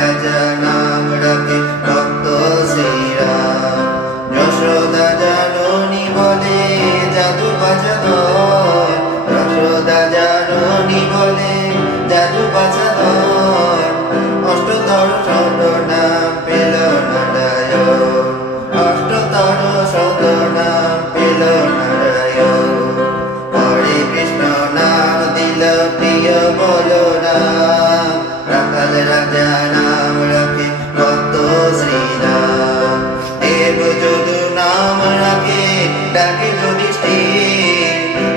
রাজা নাম রাখে ভক্ত শ্রীরাম। যশোদা জাননী বলে জাদু বাঁচানোর, যশোদা জাননী বলে জাদু বাঁচানোর। অষ্টতর ছদ্মনাম পেল নারায়ণ, অষ্টতর ছদ্মনাম পেল নারায়ণ। হরে কৃষ্ণ নাম দিল প্রিয় বলরাম, রাখাল রাজা নাম রাখে ভক্ত শ্রীরাম। দেব যদু নাম রাখে ডাকে যুধিষ্ঠির,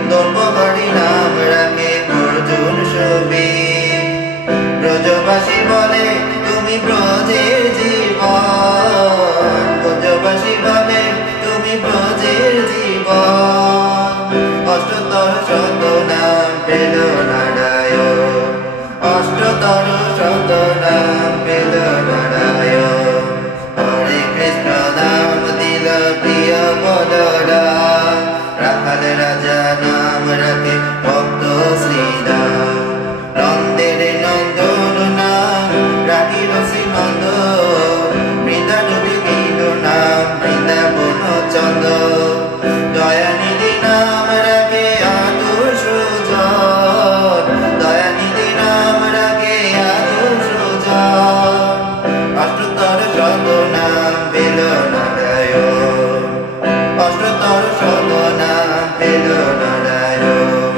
দ্রৌপদী নাম রাখে অর্জুন সুবীর। ব্রজবাসী বলে তুমি ব্রজের জীবন, ব্রজবাসী বলে তুমি ব্রজের জীবন। অষ্টতর ছদ্মনাম পেল নারায়ণ, অষ্টতর ছদ্মনাম পেল নারায়ণ। হরে কৃষ্ণ নাম দিল প্রিয় বলরাম, রাখাল রাজা নাম রাখে ভক্ত শ্রীরাম। নন্দের নন্দন নাম রাখিল শ্রীনন্দ, বৃন্দাবনে দিল নাম বৃন্দাবন চন্দ। দয়ানিধি নাম রাখে আতুর সুজন, দয়ানিধি নাম রাখে আতুর সুজন। অষ্টতর ছদ্মনাম পেল নারায়ণ, অষ্টতর ছদ্মনাম পেল নারায়ণ।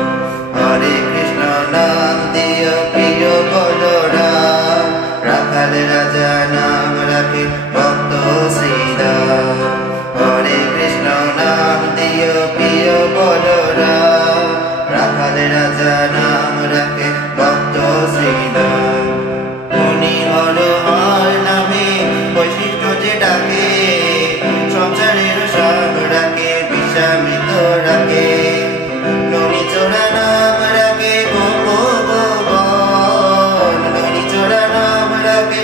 হরে কৃষ্ণ নাম দিয় প্রিয় বলরাম, রাখাল রাজা নাম রাখে ভক্ত শ্রীরাম। হরে কৃষ্ণ নাম দিয় প্রিয় বলরাম, রাখাল রাজা নাম রাখে ভক্ত শ্রীরাম। মুনি হর হর নামে বৈশিষ্ট্য যে ডাকে, সংসারের সব রাখে বিষামৃত রাখে। ননি চোরা নাম রাখে গোপ গোপন, ননি চোরা নাম রাখে